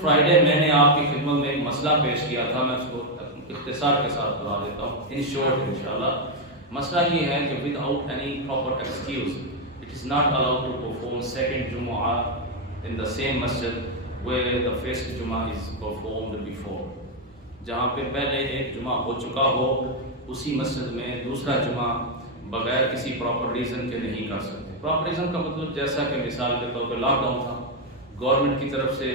Friday میں نے آپ کی خدمت میں ایک مسئلہ پیش کیا تھا، میں اس کو اختصار کے ساتھ بتا دیتا ہوں ان شارٹ انشاءاللہ۔ مسئلہ یہ ہے کہ without any proper excuse it is not allowed to perform second جمعہ ان دا سیم مسجد ویئر دا فرسٹ جمعہ از پرفارمڈ بیفور۔ جہاں پہ پہلے ایک جمعہ ہو چکا ہو اسی مسجد میں دوسرا جمعہ بغیر کسی پراپر ریزن کے نہیں کر سکتے۔ پراپر ریزن کا مطلب جیسا کہ مثال کے طور پہ لاک ڈاؤن تھا، گورنمنٹ کی طرف سے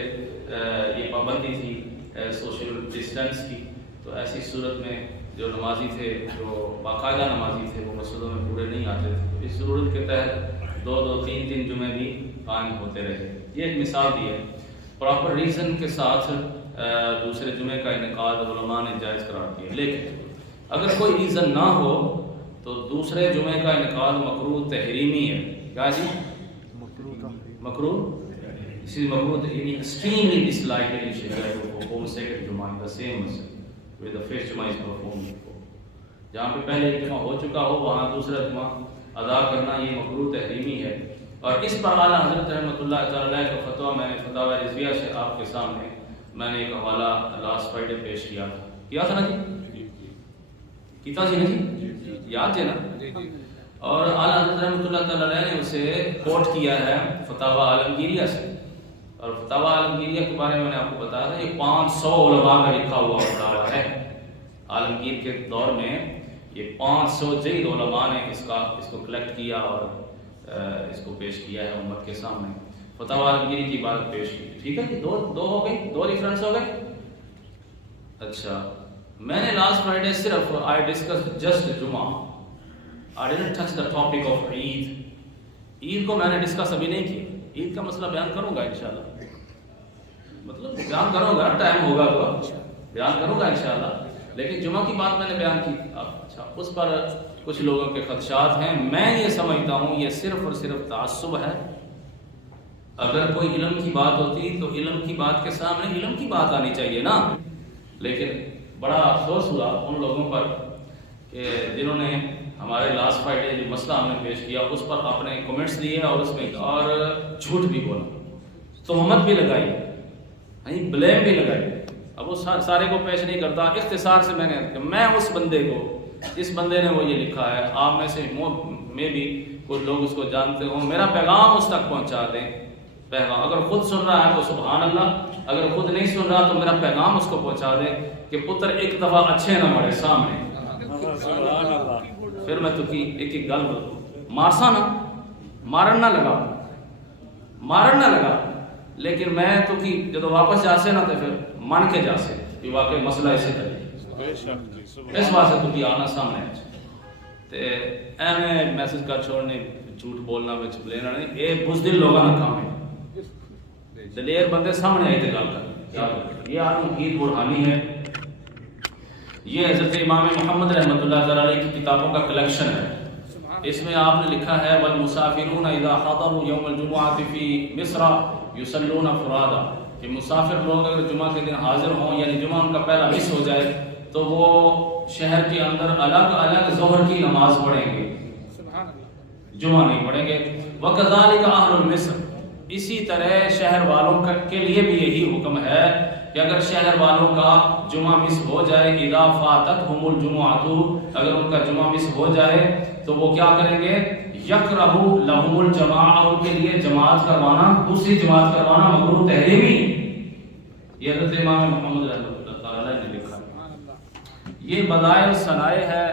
یہ پابندی تھی سوشل ڈسٹینس کی، تو ایسی صورت میں جو نمازی تھے، جو باقاعدہ نمازی تھے، وہ مسجدوں میں پورے نہیں آتے تھے، تو اس ضرورت کے تحت دو تین جمعے بھی قائم ہوتے رہے۔ یہ ایک مثال دی ہے۔ پراپر ریزن کے ساتھ دوسرے جمعے کا انعقاد علماء نے جائز قرار دیا، لیکن اگر کوئی ریزن نہ ہو تو دوسرے جمعے کا انعقاد مکروہ تحریمی ہے۔ کیا جی؟ مکروہ This is makruh, extremely disliked in Sharia to perform second Jummah in the same masjid where the first Jummah is performed before. جہاں پہ پہلے ایک جمعہ ہو چکا ہو وہاں دوسرا جمعہ ادا کرنا یہ مکروہ تحریمی ہے۔ اور اس پر اعلیٰ حضرت رحمۃ اللہ تعالی علیہ کا فتویٰ میں نے فتاوی رضویہ سے آپ کے سامنے میں نے ایک حوالہ لاسٹ فرائیڈے پیش کیا تھا نا جی؟ کیتا سی نا جی؟ یاد ہے نا؟ اور اعلیٰ حضرت رحمۃ اللہ تعالی علیہ نے اسے کوٹ کیا ہے فتاوی عالمگیریہ سے، اور فتاوی عالمگیریہ کے بارے میں نے آپ کو بتایا تھا یہ 500 علماء کا لکھا ہوا فتاوی ہے۔ عالمگیر کے دور میں یہ 500 جید علماء نے اس کو کلیکٹ کیا اور اس کو پیش کیا ہے امت کے سامنے۔ فتاوی عالمگیری کی بات پیش کی، ٹھیک ہے؟ دو ہو گئی، دو ریفرنس ہو گئے۔ اچھا، میں نے لاسٹ فرائیڈے صرف I discussed just جمعہ، I didn't touch the topic of عید کو میں نے ڈسکس ابھی نہیں کیا۔ عید کا مسئلہ بیان کروں گا انشاءاللہ، مطلب بیان کروں گا، ٹائم ہوگا تو بیان کروں گا انشاءاللہ، لیکن جمعہ کی بات میں نے بیان کی۔ اچھا، اس پر کچھ لوگوں کے خدشات ہیں۔ میں یہ سمجھتا ہوں یہ صرف اور صرف تعصب ہے۔ اگر کوئی علم کی بات ہوتی تو علم کی بات کے سامنے علم کی بات آنی چاہیے نا، لیکن بڑا افسوس ہوا ان لوگوں پر کہ جنہوں نے ہمارے لاسٹ فرائیڈے جو مسئلہ ہم نے پیش کیا اس پر اپنے کمنٹس دیے اور اس میں اور جھوٹ بھی بولا، تہمت بھی لگائی، بلیم بھی لگائی۔ اب وہ سارے کو پیش نہیں کرتا، اختصار سے میں اس بندے کو، جس بندے نے وہ یہ لکھا ہے، آپ میں سے میں بھی کچھ لوگ اس کو جانتے ہوں، میرا پیغام اس تک پہنچا دیں۔ پیغام اگر خود سن رہا ہے تو سبحان اللہ، اگر خود نہیں سن رہا تو میرا پیغام اس کو پہنچا دیں کہ پتر ایک دفعہ اچھے نہ مرے سامنے۔ پھر میں تو کی ایک گل مارسا نا، مارن نہ لگا، لیکن میں تو کی جدو واپس جاسے نا تو پھر من کے جاسے کہ واقعی مسئلہ اسے طرح اس واسطے تو کی آنا سامنے تے ایویں میسج کر چھوڑنے، جھوٹ بولنا وچ لینا نہیں، اے بزدل لوگاں دا کام ہے۔ دلیر بندے سامنے آئی تے گل کر، یہ آدمی عید برہانی ہے۔ یہ حضرت امام محمد رحمۃ اللہ تعالی علیہ کی کتابوں کا کلیکشن ہے۔ اس میں آپ نے لکھا ہے والمسافرون اذا حضروا یوم الجمعۃ فی مصر یصلون فرادا، کہ مسافر لوگ اگر جمعہ کے دن حاضر ہوں، یعنی جمعہ ان کا پہلا مس ہو جائے تو وہ شہر کے اندر الگ الگ ظہر کی نماز پڑھیں گے، جمعہ نہیں پڑھیں گے۔ وکذالک اہل مصر، اسی طرح شہر والوں کے لیے بھی یہی حکم ہے کہ اگر شہر والوں کا جمعہ مس ہو جائے، اذا فاتتہم الجمعۃ، اگر ان کا جمعہ مس ہو جائے تو وہ کیا کریں گے؟ یکرہ لہم الجماعۃ، ان کے لیے جماعت کروانا، دوسری جماعت کروانا مکروہ تحریمی۔ یہ حضرت امام محمد رحمۃ اللہ تعالی نے لکھا۔ یہ بدائع الصنائع ہے،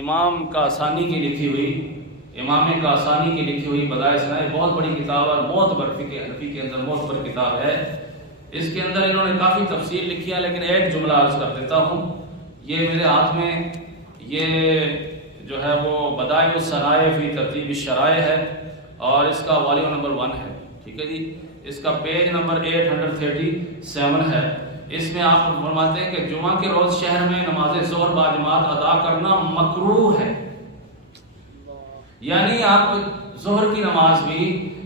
امام کاسانی کی لکھی ہوئی، امام کاسانی کی لکھی ہوئی بدائع الصنائع، بہت بڑی کتاب ہے، معتبر فقہ حنفی کے اندر معتبر کتاب ہے۔ اس کے اندر انہوں نے کافی تفصیل لکھی ہے، لیکن ایک جملہ عرض کر دیتا ہوں۔ یہ میرے ہاتھ میں یہ جو ہے وہ بدائع الصنائع فی ترتیب الشرائع ہے، اور اس کا والیوم نمبر 1 ہے، ٹھیک ہے جی۔ اس کا پیج نمبر 837 ہے۔ اس میں آپ فرماتے ہیں کہ جمعہ کے روز شہر میں نماز ظہر باجماعت ادا کرنا مکروہ ہے، یعنی آپ ظہر کی نماز بھی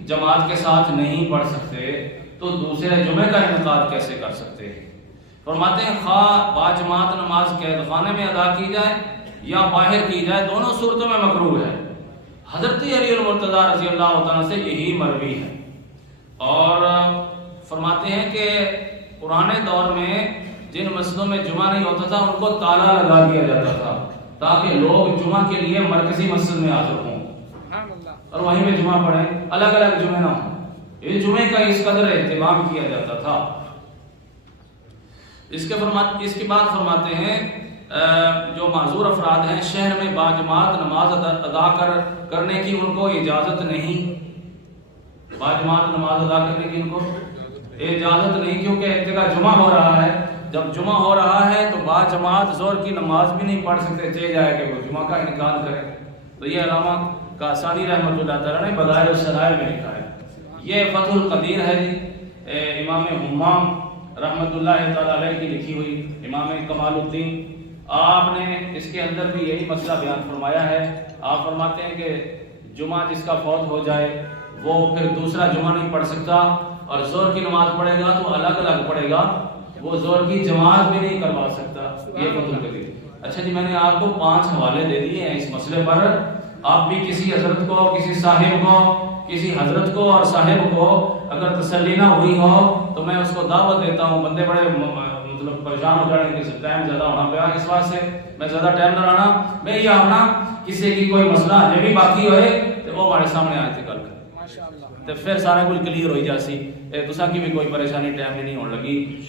جماعت کے ساتھ نہیں پڑھ سکتے تو دوسرے جمعے کا انعقاد کیسے کر سکتے ہیں؟ فرماتے ہیں خواہ باجماعت نماز قید خانے میں ادا کی جائے یا باہر کی جائے، دونوں صورتوں میں مکروہ ہے۔ حضرت علی المرتضیٰ رضی اللہ عنہ سے یہی مروی ہے، اور فرماتے ہیں کہ پرانے دور میں جن مسجدوں میں جمعہ نہیں ہوتا تھا ان کو تالا لگا دیا جاتا تھا تاکہ لوگ جمعہ کے لیے مرکزی مسجد میں حاضر ہوں اور وہیں پہ جمعہ پڑھیں، الگ الگ جمعے نہ ہوں۔ یہ جمعے کا اس قدر اہتمام کیا جاتا تھا۔ اس کے بعد فرماتے ہیں جو معذور افراد ہیں شہر میں باجماعت نماز ادا کرنے کی ان کو اجازت نہیں، باجماعت نماز ادا کرنے کی ان کو اجازت نہیں، کیونکہ ایک جگہ جمعہ ہو رہا ہے، جب جمعہ ہو رہا ہے تو باجماعت ظہر کی نماز بھی نہیں پڑھ سکتے، چلے جائے کہ وہ جمعہ کا انکار کرے۔ تو یہ علامہ کاسانی رحمۃ اللہ تعالیٰ نے بدائع الشرائع میں لکھا ہے۔ یہ فتح القدیر ہے جی، امام حمام رحمۃ اللہ تعالیٰ علیہ کی لکھی ہوئی، امام کمال الدین۔ آپ نے اس کے اندر بھی یہی مسئلہ بیان فرمایا ہے۔ آپ فرماتے ہیں کہ جمعہ جس کا فوت ہو جائے وہ پھر دوسرا جمعہ نہیں پڑھ سکتا، اور ظہر کی نماز پڑھے گا تو الگ الگ پڑھے گا، وہ ظہر کی جماعت بھی نہیں کروا سکتا۔ یہ فتح القدیر۔ اچھا جی، میں نے آپ کو 5 حوالے دے دیے ہیں اس مسئلے پر، آپ بھی کسی حضرت کو، کسی صاحب کو، کسی حضرت کو اور صاحب کو اگر تسلی نہ ہوئی ہو تو میں اس کو دعوت دیتا ہوں۔ بندے بڑے مطلب پریشان ہو جانے کہ ٹائم زیادہ ہونا پڑا، اس بات سے میں زیادہ ٹائم نہ لانا، میں یہ آنا کسی کی کوئی مسئلہ جو بھی باقی ہوئے تو وہ ہمارے سامنے آئے تھے کل تو پھر سارا کچھ کلیئر ہوئی جاسی، تساں کی بھی کوئی پریشانی ٹائم نہیں ہونے لگی۔